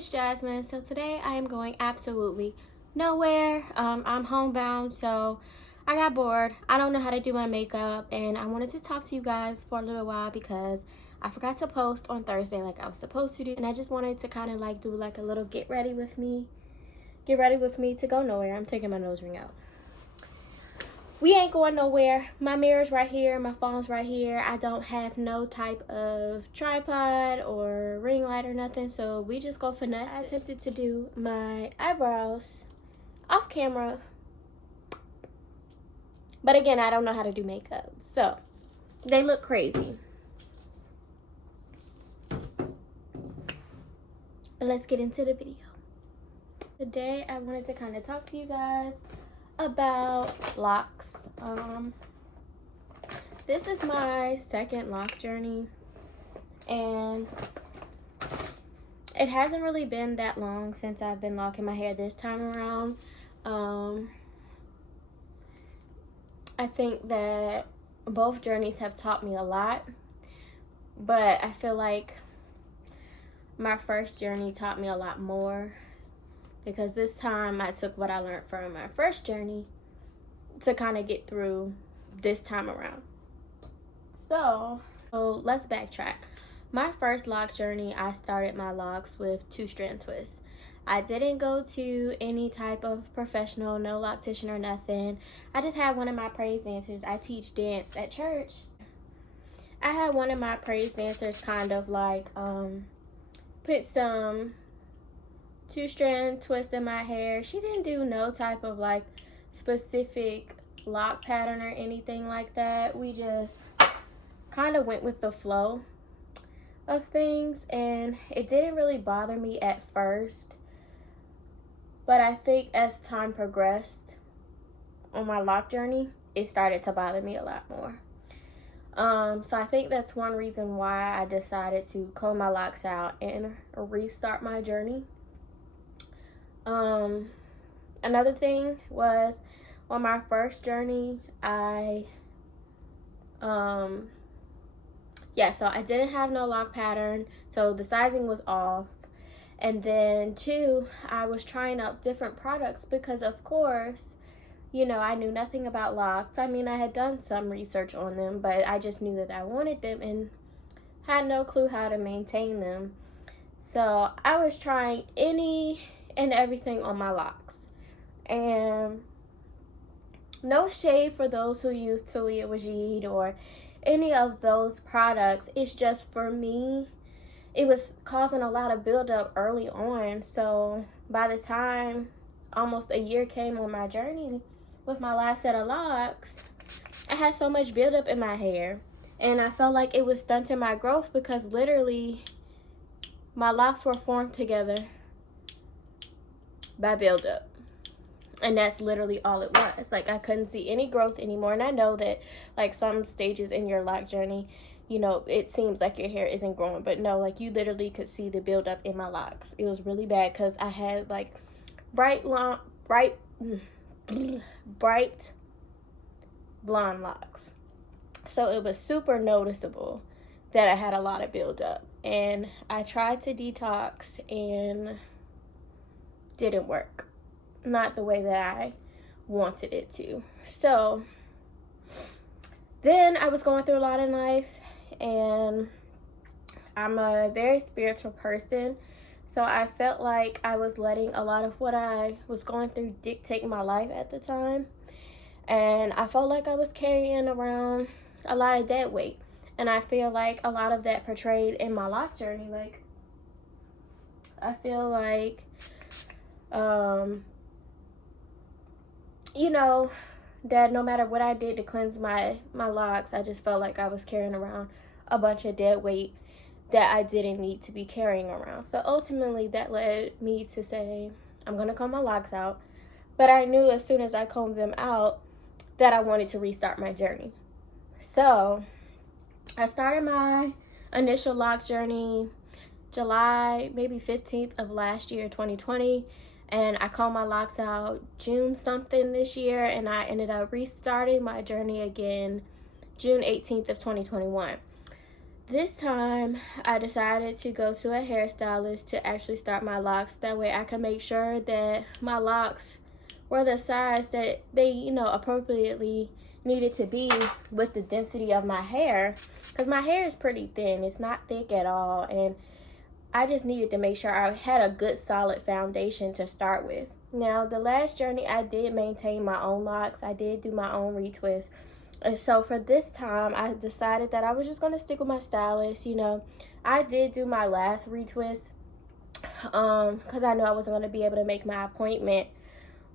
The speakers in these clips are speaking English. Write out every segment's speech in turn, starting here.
it's Jasmine. So today I am going absolutely nowhere. I'm homebound, so I got bored. I don't know how to do my makeup, and I wanted to talk to you guys for a little while because I forgot to post on Thursday like I was supposed to do, and I just wanted to kind of like do like a little get ready with me to go nowhere. I'm taking my nose ring out. We ain't going nowhere. My mirror's right here. My phone's right here. I don't have no type of tripod or ring light or nothing, so we just go finesse. I attempted to do my eyebrows off camera, but again, I don't know how to do makeup, so they look crazy. But let's get into the video. Today, I wanted to kind of talk to you guys about locks. This is my second loc journey, and it hasn't really been that long since I've been locking my hair this time around. I think that both journeys have taught me a lot, but I feel like my first journey taught me a lot more, because this time I took what I learned from my first journey to kind of get through this time around. So let's backtrack. My first loc journey, I started my locks with 2-strand twists. I didn't go to any type of professional, no loctician or nothing. I just had one of my praise dancers. I teach dance at church. I had one of my praise dancers kind of like put some 2-strand twist in my hair. She didn't do no type of like specific lock pattern or anything like that. We just kind of went with the flow of things, and it didn't really bother me at first, but I think as time progressed on my loc journey, it started to bother me a lot more. So I think that's one reason why I decided to comb my locks out and restart my journey. Another thing was, on my first journey, so I didn't have no lock pattern, so the sizing was off. And then 2, I was trying out different products because, of course, you know, I knew nothing about locks. I mean, I had done some research on them, but I just knew that I wanted them and had no clue how to maintain them. So I was trying any and everything on my locks. And no shade for those who use Talia Wajid or any of those products. It's just, for me, it was causing a lot of buildup early on. So by the time almost a year came on my journey with my last set of locks, I had so much buildup in my hair, and I felt like it was stunting my growth, because literally my locks were formed together by buildup. And that's literally all it was. Like, I couldn't see any growth anymore. And I know that, like, some stages in your loc journey, you know, it seems like your hair isn't growing. But no, like, you literally could see the buildup in my locks. It was really bad because I had, like, bright blonde locks. So it was super noticeable that I had a lot of buildup. And I tried to detox and didn't work. Not the way that I wanted it to. So then I was going through a lot in life, and I'm a very spiritual person, so I felt like I was letting a lot of what I was going through dictate my life at the time, and I felt like I was carrying around a lot of dead weight, and I feel like a lot of that portrayed in my loc journey. Like, I feel like you know, that no matter what I did to cleanse my locks, I just felt like I was carrying around a bunch of dead weight that I didn't need to be carrying around. So ultimately, that led me to say, I'm going to comb my locks out. But I knew as soon as I combed them out that I wanted to restart my journey. So I started my initial loc journey July, maybe 15th of last year, 2020. And I combed my locks out June something this year, and I ended up restarting my journey again June 18th of 2021. this time I decided to go to a hairstylist to actually start my locks. That way I can make sure that my locks were the size that they, you know, appropriately needed to be with the density of my hair, because my hair is pretty thin. It's not thick at all, and I just needed to make sure I had a good solid foundation to start with. Now, the last journey I did maintain my own locks. I did do my own retwist. And so for this time, I decided that I was just going to stick with my stylist. You know, I did do my last retwist because I knew I wasn't going to be able to make my appointment.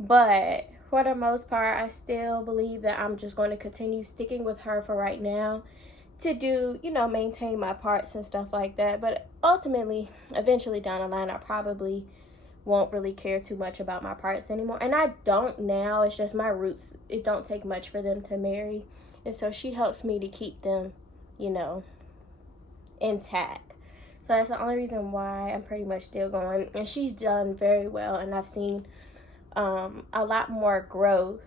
But for the most part, I still believe that I'm just going to continue sticking with her for right now to do, you know, maintain my parts and stuff like that. But ultimately, eventually down the line, I probably won't really care too much about my parts anymore. And I don't now. It's just my roots. It don't take much for them to marry. And so she helps me to keep them, you know, intact. So that's the only reason why I'm pretty much still going. And she's done very well. And I've seen a lot more growth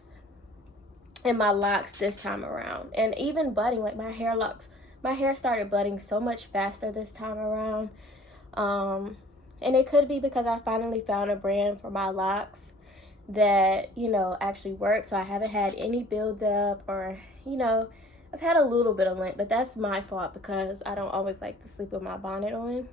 in my locks this time around. And even budding, like my hair started budding so much faster this time around. And it could be because I finally found a brand for my locks that, you know, actually works. So I haven't had any buildup, or, you know, I've had a little bit of lint, but that's my fault because I don't always like to sleep with my bonnet on.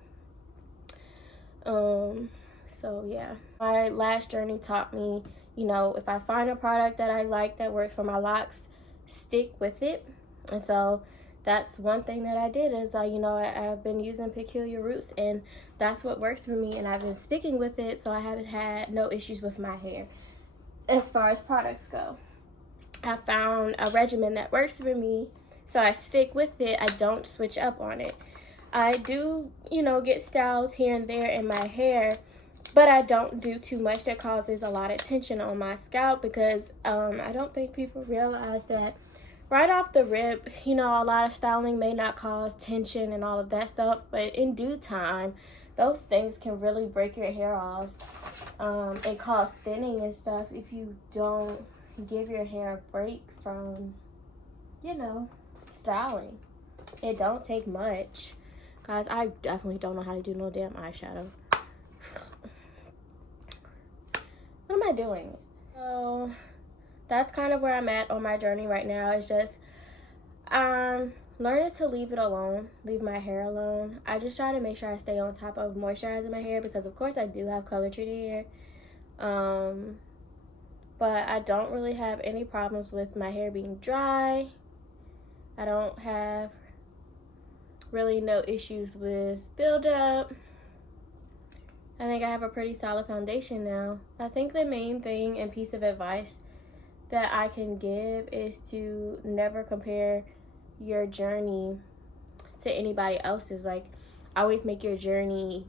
So yeah, my last journey taught me, you know, if I find a product that I like that works for my locks, stick with it. And so that's one thing that I did is, you know, I've been using Peculiar Roots, and that's what works for me, and I've been sticking with it, so I haven't had no issues with my hair as far as products go. I found a regimen that works for me, so I stick with it. I don't switch up on it. I do, you know, get styles here and there in my hair, but I don't do too much that causes a lot of tension on my scalp, because I don't think people realize that right off the rip, you know, a lot of styling may not cause tension and all of that stuff, but in due time, those things can really break your hair off and cause thinning and stuff if you don't give your hair a break from, you know, styling. It don't take much. Guys, I definitely don't know how to do no damn eyeshadow. What am I doing? So that's kind of where I'm at on my journey right now. It's just learning to leave it alone, leave my hair alone. I just try to make sure I stay on top of moisturizing my hair, because of course I do have color treated hair. But I don't really have any problems with my hair being dry. I don't have really no issues with buildup. I think I have a pretty solid foundation now. I think the main thing and piece of advice that I can give is to never compare your journey to anybody else's. Like, always make your journey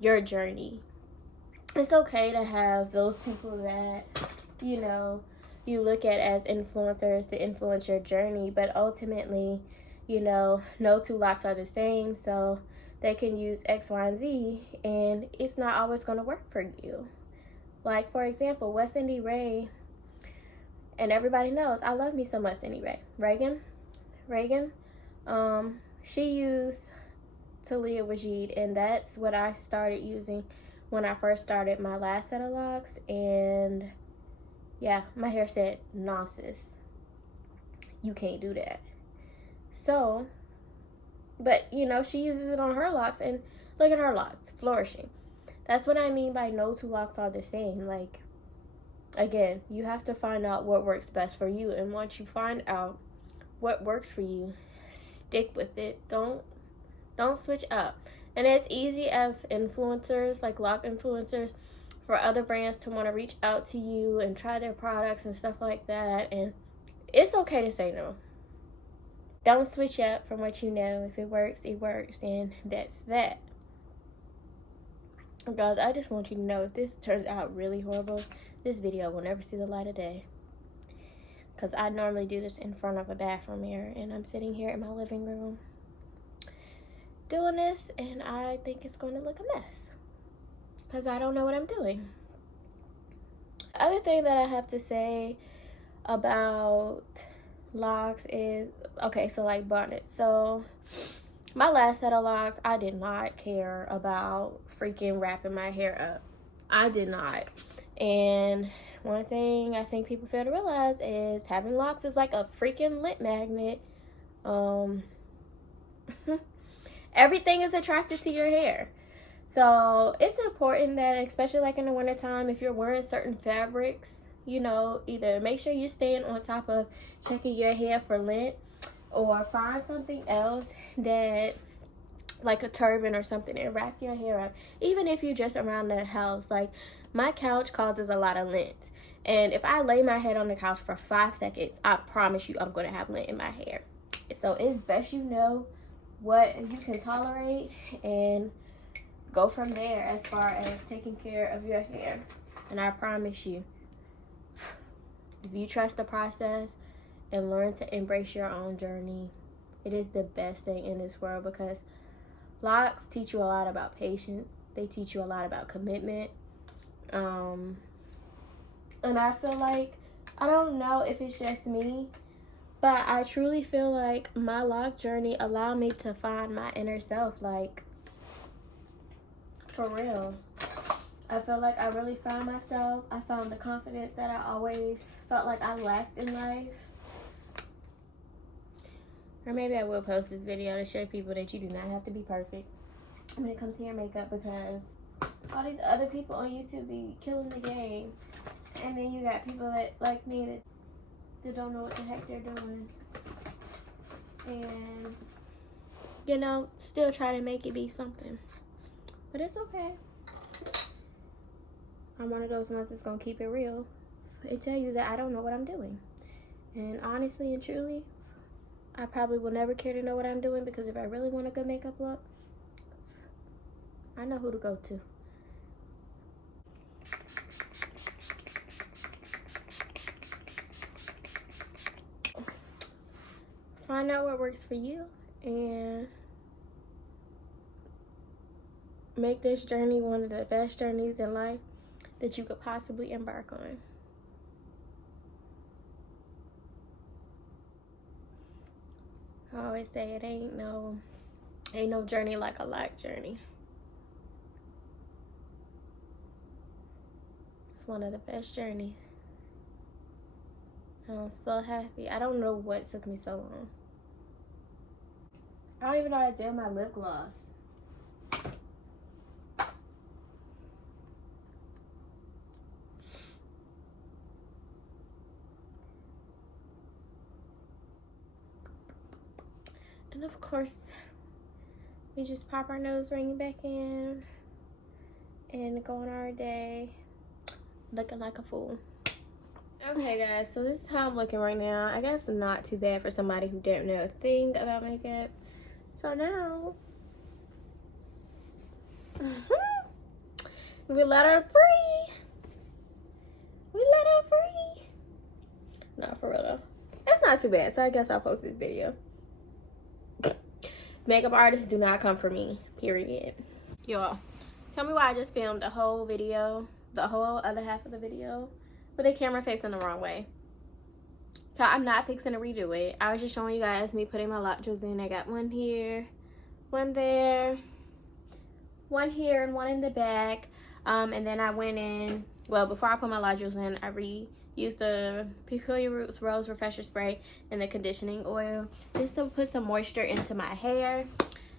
your journey. It's okay to have those people that, you know, you look at as influencers to influence your journey, but ultimately, you know, no two locks are the same, so they can use X, Y, and Z, and it's not always going to work for you. Like, for example, West Indy Ray, and everybody knows I love me some West Indy Ray. Reagan, she used Talia Wajid, and that's what I started using when I first started my last set of locks. And yeah, my hair said, "Nah, sis, you can't do that." So, but you know, she uses it on her locks, and look at her locks, flourishing. That's what I mean by no two locks are the same. Like, again, you have to find out what works best for you, and once you find out what works for you, stick with it. Don't switch up. And as easy as influencers, like lock influencers, for other brands to want to reach out to you and try their products and stuff like that, and it's okay to say no. Don't switch up from what you know. If it works, it works, and that's that. Guys, I just want you to know, if this turns out really horrible, this video will never see the light of day. Because I normally do this in front of a bathroom mirror, and I'm sitting here in my living room doing this, and I think it's going to look a mess. Because I don't know what I'm doing. Other thing that I have to say about locks is, okay, so like bonnets. So My last set of locks, I did not care about freaking wrapping my hair up. I did not. And one thing I think people fail to realize is having locks is like a freaking lint magnet. Everything is attracted to your hair. So it's important that, especially like in the wintertime, if you're wearing certain fabrics, you know, either make sure you're staying on top of checking your hair for lint, or find something else that, like a turban or something, and wrap your hair up. Even if you're just around the house, like my couch causes a lot of lint, and if I lay my head on the couch for 5 seconds, I promise you I'm gonna have lint in my hair. So it's best you know what you can tolerate and go from there as far as taking care of your hair. And I promise you, if you trust the process and learn to embrace your own journey, it is the best thing in this world, because locks teach you a lot about patience. They teach you a lot about commitment. And I feel like, I don't know if it's just me, but I truly feel like my loc journey allowed me to find my inner self. Like, for real. I feel like I really found myself. I found the confidence that I always felt like I lacked in life. Or maybe I will post this video to show people that you do not have to be perfect when it comes to your makeup, because all these other people on YouTube be killing the game. And then you got people that, like me, that don't know what the heck they're doing. And, you know, still try to make it be something. But it's okay. I'm one of those ones that's going to keep it real and tell you that I don't know what I'm doing. And honestly and truly, I probably will never care to know what I'm doing, because if I really want a good makeup look, I know who to go to. Find out what works for you and make this journey one of the best journeys in life that you could possibly embark on. I always say it ain't no journey like a loc journey. It's one of the best journeys. I'm so happy. I don't know what took me so long. I don't even know how to do my lip gloss. And of course, we just pop our nose ring back in and go on our day looking like a fool. Okay guys, so this is how I'm looking right now. I guess not too bad for somebody who didn't know a thing about makeup. So now, we let her free. We let her free. No, for real though. That's not too bad, so I guess I'll post this video. Makeup artists do not come for me, period. Y'all, tell me why I just filmed the whole video, the whole other half of the video, with the camera facing the wrong way. So I'm not fixing to redo it. I was just showing you guys me putting my loc jewels in. I got one here, one there, one here, and one in the back. And then I went in, well, before I put my loc jewels in, I reused the Peculiar Roots Rose Refresher Spray and the conditioning oil just to put some moisture into my hair.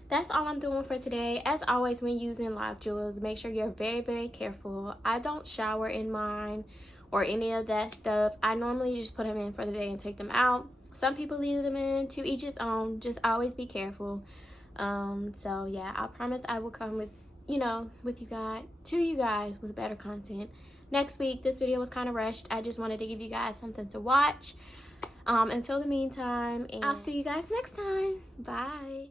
That's all I'm doing for today. As always, when using loc jewels, make sure you're very, very careful. I don't shower in mine or any of that stuff. I normally just put them in for the day and take them out. Some people leave them in, to each his own. Just always be careful. So yeah, I promise I will come with, to you guys with better content next week. This video was kind of rushed. I just wanted to give you guys something to watch. Until the meantime, and I'll see you guys next time. Bye.